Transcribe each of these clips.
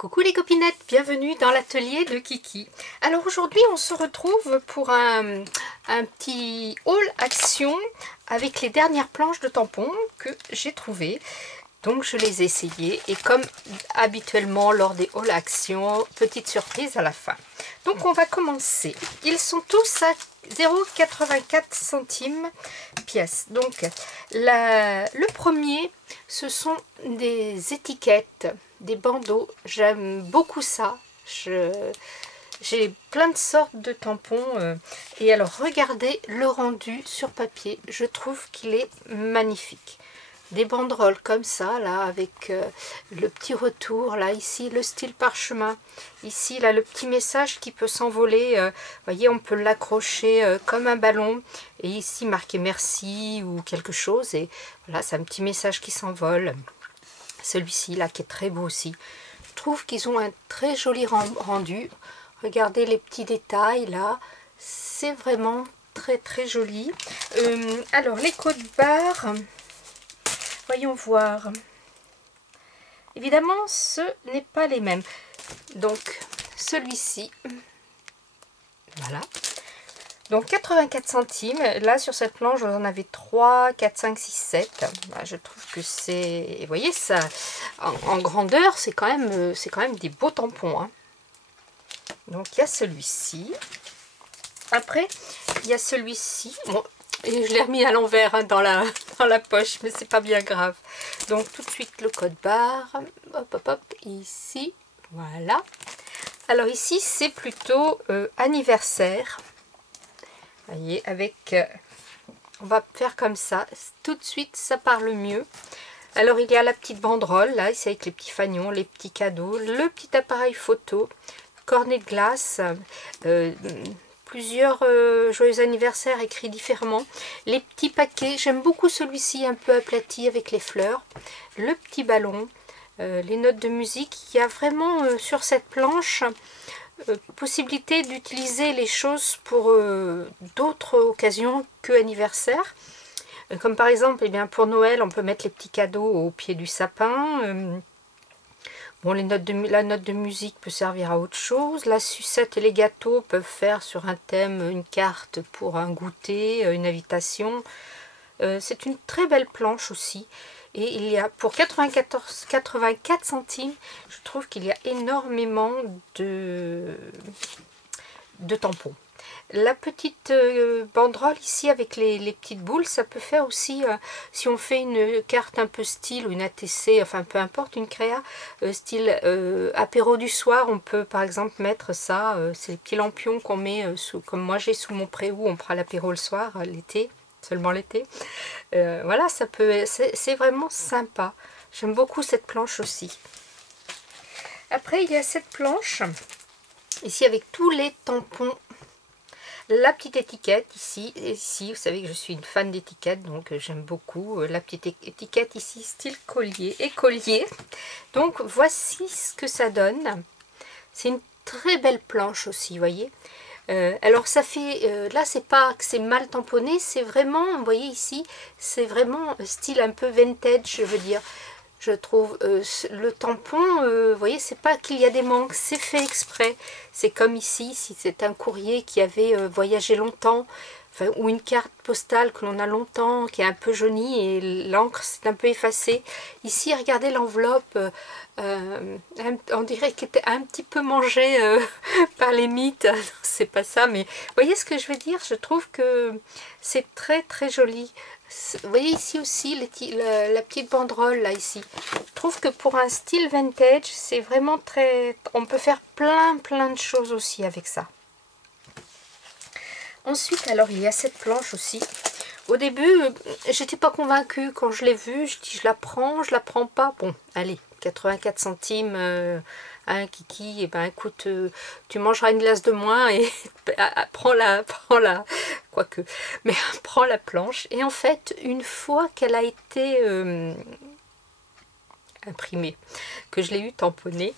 Coucou les copinettes, bienvenue dans l'atelier de Kiki. Alors aujourd'hui on se retrouve pour un petit haul action avec les dernières planches de tampons que j'ai trouvées. Donc je les ai essayées et comme habituellement lors des hauls action, petite surprise à la fin. Donc on va commencer. Ils sont tous à 0,84 centimes pièce. Donc le premier, ce sont des étiquettes, des bandeaux. J'aime beaucoup ça. J'ai plein de sortes de tampons et alors regardez le rendu sur papier. Je trouve qu'il est magnifique. Des banderoles comme ça là avec le petit retour là, ici le style parchemin, ici là le petit message qui peut s'envoler, voyez, on peut l'accrocher comme un ballon et ici marqué merci ou quelque chose et voilà, c'est un petit message qui s'envole. Celui-ci là qui est très beau aussi, je trouve qu'ils ont un très joli rendu. Regardez les petits détails là, c'est vraiment très joli. Alors les codes-barres, voyons voir. Évidemment, ce n'est pas les mêmes. Donc, celui-ci, voilà. Donc, 84 centimes. Là, sur cette planche, vous en avez 3, 4, 5, 6, 7. Bah, je trouve que c'est... Vous voyez, ça, en grandeur, c'est quand même des beaux tampons. Hein. Donc, il y a celui-ci. Après, il y a celui-ci. Bon, et je l'ai remis à l'envers hein, dans la poche, mais c'est pas bien grave. Donc tout de suite le code barre, hop, ici, voilà. Alors ici c'est plutôt anniversaire. Vous voyez, avec, on va faire comme ça, tout de suite ça parle mieux. Alors il y a la petite banderole, là, ici avec les petits fanions, les petits cadeaux, le petit appareil photo, cornet de glace, plusieurs joyeux anniversaires écrits différemment, les petits paquets, j'aime beaucoup celui-ci un peu aplati avec les fleurs, le petit ballon, les notes de musique. Il y a vraiment sur cette planche possibilité d'utiliser les choses pour d'autres occasions que anniversaire, comme par exemple pour Noël on peut mettre les petits cadeaux au pied du sapin. Bon, la note de musique peut servir à autre chose. La sucette et les gâteaux peuvent faire sur un thème une carte pour un goûter, une invitation. C'est une très belle planche aussi. Et il y a pour 84 centimes, je trouve qu'il y a énormément de tampons. La petite banderole ici avec les petites boules, ça peut faire aussi, si on fait une carte un peu style ou une ATC, enfin peu importe, une créa, style apéro du soir, on peut par exemple mettre ça, c'est les petits lampions qu'on met, comme moi j'ai sous mon préau, on prend l'apéro le soir, l'été, seulement l'été. Voilà, ça peut, c'est vraiment sympa. J'aime beaucoup cette planche aussi. Après il y a cette planche, ici avec tous les tampons. La petite étiquette ici, vous savez que je suis une fan d'étiquettes, donc j'aime beaucoup la petite étiquette ici, style collier et collier. Donc voici ce que ça donne. C'est une très belle planche aussi, vous voyez. Alors ça fait, là c'est pas que c'est mal tamponné, c'est vraiment, vous voyez ici, c'est vraiment style un peu vintage, je veux dire. Je trouve le tampon, vous voyez, c'est pas qu'il y a des manques, c'est fait exprès. C'est comme ici, si c'est un courrier qui avait voyagé longtemps, enfin, ou une carte postale que l'on a longtemps, qui est un peu jaunie et l'encre s'est un peu effacée. Ici, regardez l'enveloppe, on dirait qu'elle était un petit peu mangée par les mites. C'est pas ça, mais vous voyez ce que je veux dire? Je trouve que c'est très joli. Vous voyez ici aussi la petite banderole là ici. Je trouve que pour un style vintage, c'est vraiment très... On peut faire plein de choses aussi avec ça. Ensuite, alors il y a cette planche aussi. Au début, j'étais pas convaincue quand je l'ai vue. Je dis je la prends pas. Bon, allez, 84 centimes. Hein, Kiki, et ben écoute, tu mangeras une glace de moins et prends la, quoique, mais prends la planche. Et en fait, une fois qu'elle a été imprimée, que je l'ai eu tamponnée,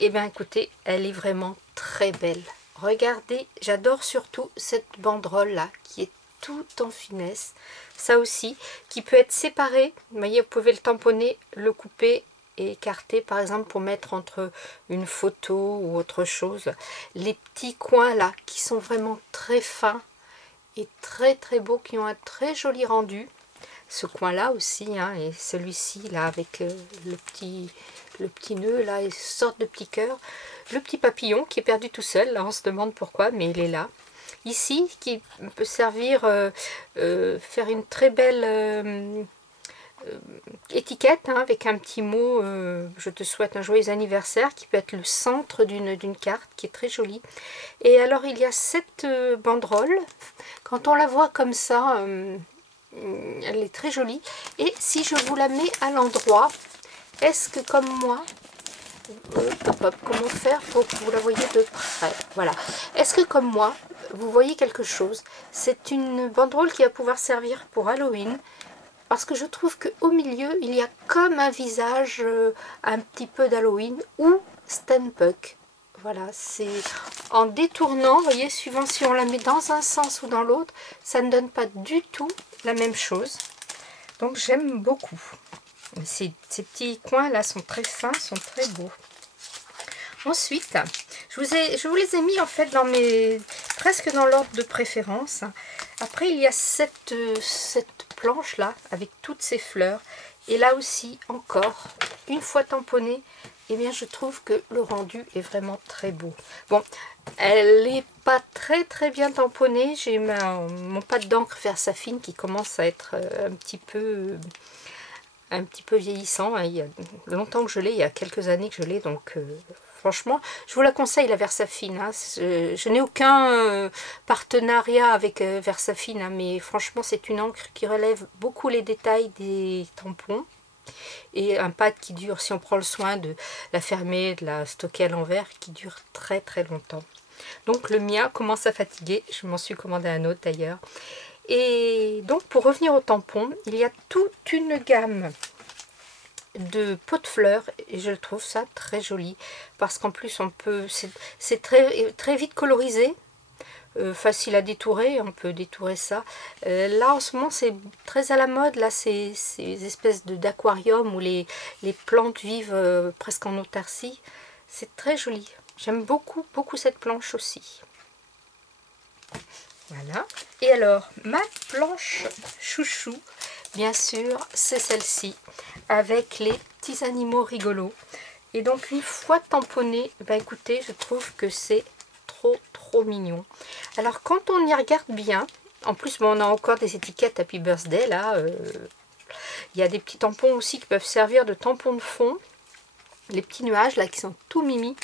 et ben écoutez, elle est vraiment très belle. Regardez, j'adore surtout cette banderole là, qui est tout en finesse. Ça aussi, qui peut être séparé. Vous voyez, vous pouvez le tamponner, le couper et écarté, par exemple pour mettre entre une photo ou autre chose. Les petits coins là qui sont vraiment très fins et très très beaux, qui ont un très joli rendu. Ce coin là aussi, hein, et celui-ci là avec le petit nœud là et sorte de petit cœur. Le petit papillon qui est perdu tout seul, là on se demande pourquoi, mais il est là. Ici, qui peut servir, faire une très belle étiquette, hein, avec un petit mot, je te souhaite un joyeux anniversaire, qui peut être le centre d'une carte, qui est très jolie. Et alors il y a cette banderole, quand on la voit comme ça, elle est très jolie. Et si je vous la mets à l'endroit, est-ce que comme moi, comment faire pour que vous la voyez de près? Voilà. Est-ce que comme moi, vous voyez quelque chose? C'est une banderole qui va pouvoir servir pour Halloween, parce que je trouve qu'au milieu, il y a comme un visage un petit peu d'Halloween ou Stanpuck. Voilà, c'est en détournant, vous voyez, suivant si on la met dans un sens ou dans l'autre, ça ne donne pas du tout la même chose. Donc j'aime beaucoup. Ces petits coins là sont très fins, sont très beaux. Ensuite, je vous les ai mis en fait dans presque dans l'ordre de préférence. Après, il y a cette planche là avec toutes ces fleurs. Et là aussi, encore, une fois tamponnée, eh bien, je trouve que le rendu est vraiment très beau. Bon, elle n'est pas très très bien tamponnée. J'ai mon pâte d'encre Versafine qui commence à être un petit peu vieillissant. Il y a longtemps que je l'ai, il y a quelques années que je l'ai, donc franchement, je vous la conseille, la Versafine. Hein. Je n'ai aucun partenariat avec Versafine, hein, mais franchement, c'est une encre qui relève beaucoup les détails des tampons. Et un pad qui dure, si on prend le soin de la fermer, de la stocker à l'envers, qui dure très très longtemps. Donc le mien commence à fatiguer, je m'en suis commandé un autre d'ailleurs. Et donc pour revenir au tampon, il y a toute une gamme de pots de fleurs et je trouve ça très joli parce qu'en plus on peut, c'est très, très vite colorisé, facile à détourer, on peut détourer ça. Là en ce moment c'est très à la mode, là ces espèces d'aquarium où les plantes vivent presque en autarcie. C'est très joli, j'aime beaucoup beaucoup cette planche aussi. Voilà. Et alors, ma planche chouchou, bien sûr, c'est celle-ci, avec les petits animaux rigolos. Et donc, une fois tamponnée, bah écoutez, je trouve que c'est trop mignon. Alors, quand on y regarde bien, en plus, bon, on a encore des étiquettes Happy Birthday, là. Il y a des petits tampons aussi qui peuvent servir de tampons de fond. Les petits nuages, là, qui sont tout mimi.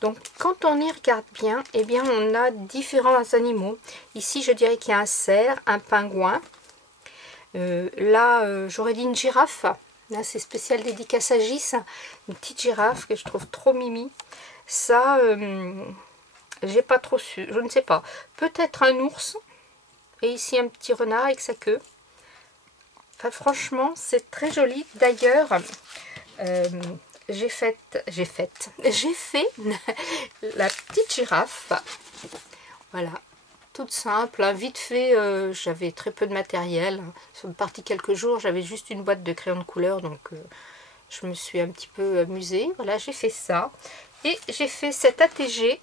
Donc quand on y regarde bien, eh bien on a différents animaux. Ici je dirais qu'il y a un cerf, un pingouin. Là j'aurais dit une girafe. Là c'est spécial dédicace à Gis. Une petite girafe que je trouve trop mimi. Ça, j'ai pas trop su, je ne sais pas. Peut-être un ours. Et ici un petit renard avec sa queue. Enfin franchement c'est très joli. D'ailleurs... j'ai fait la petite girafe, voilà, toute simple, hein, vite fait. J'avais très peu de matériel, ça me partit quelques jours, j'avais juste une boîte de crayons de couleur, donc je me suis un petit peu amusée. Voilà, j'ai fait ça et j'ai fait cet ATG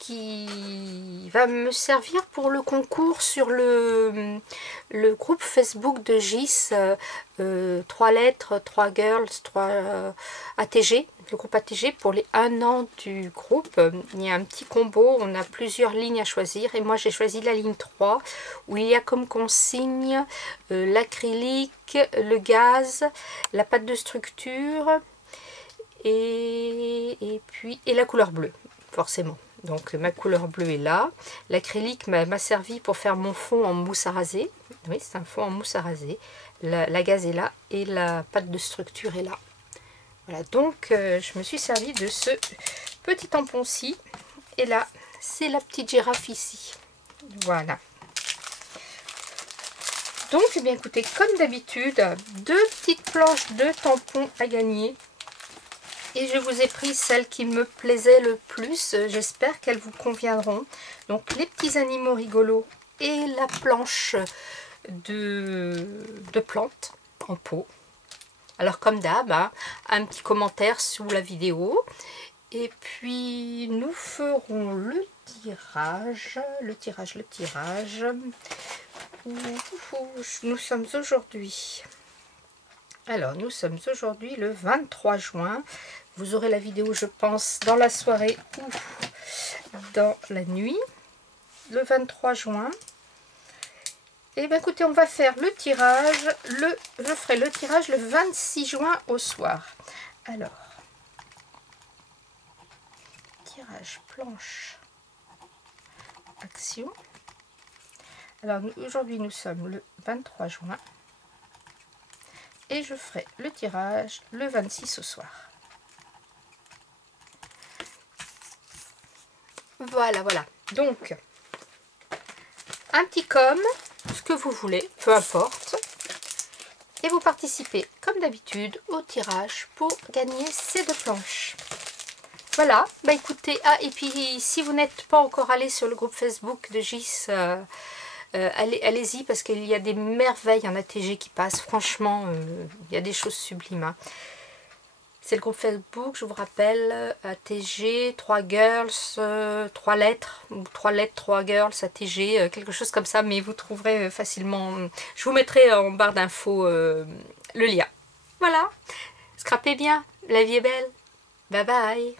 qui va me servir pour le concours sur le groupe Facebook de Gis, 3 lettres, 3 girls, 3 ATG, le groupe ATG pour les 1 an du groupe. Il y a un petit combo, on a plusieurs lignes à choisir et moi j'ai choisi la ligne 3 où il y a comme consigne l'acrylique, le gaz, la pâte de structure et la couleur bleue, forcément. Donc ma couleur bleue est là. L'acrylique m'a servi pour faire mon fond en mousse à raser. Oui, c'est un fond en mousse à raser. La gaze est là et la pâte de structure est là. Voilà, donc je me suis servi de ce petit tampon-ci. Et là, c'est la petite girafe ici. Voilà. Donc, eh bien écoutez, comme d'habitude, 2 petites planches de tampons à gagner. Et je vous ai pris celles qui me plaisaient le plus. J'espère qu'elles vous conviendront. Donc les petits animaux rigolos et la planche de plantes en pot. Alors comme d'hab, hein, un petit commentaire sous la vidéo. Et puis nous ferons le tirage. Nous sommes aujourd'hui. Alors nous sommes aujourd'hui le 23 juin. Vous aurez la vidéo, je pense, dans la soirée ou dans la nuit. Le 23 juin. Et bien écoutez, on va faire le tirage. Je ferai le tirage le 26 juin au soir. Alors, tirage planche action. Alors aujourd'hui nous sommes le 23 juin. Et je ferai le tirage le 26 au soir. Voilà, voilà. Donc, un petit com, ce que vous voulez, peu importe. Et vous participez, comme d'habitude, au tirage pour gagner ces 2 planches. Voilà, bah écoutez, ah et puis si vous n'êtes pas encore allé sur le groupe Facebook de Gis, allez-y parce qu'il y a des merveilles en ATG qui passent, franchement, il y a des choses sublimes. Hein. C'est le groupe Facebook, je vous rappelle, ATG, 3 girls, 3 lettres, ou 3 lettres, 3 girls, ATG, quelque chose comme ça, mais vous trouverez facilement, je vous mettrai en barre d'infos le lien. Voilà, scrapez bien, la vie est belle, bye bye.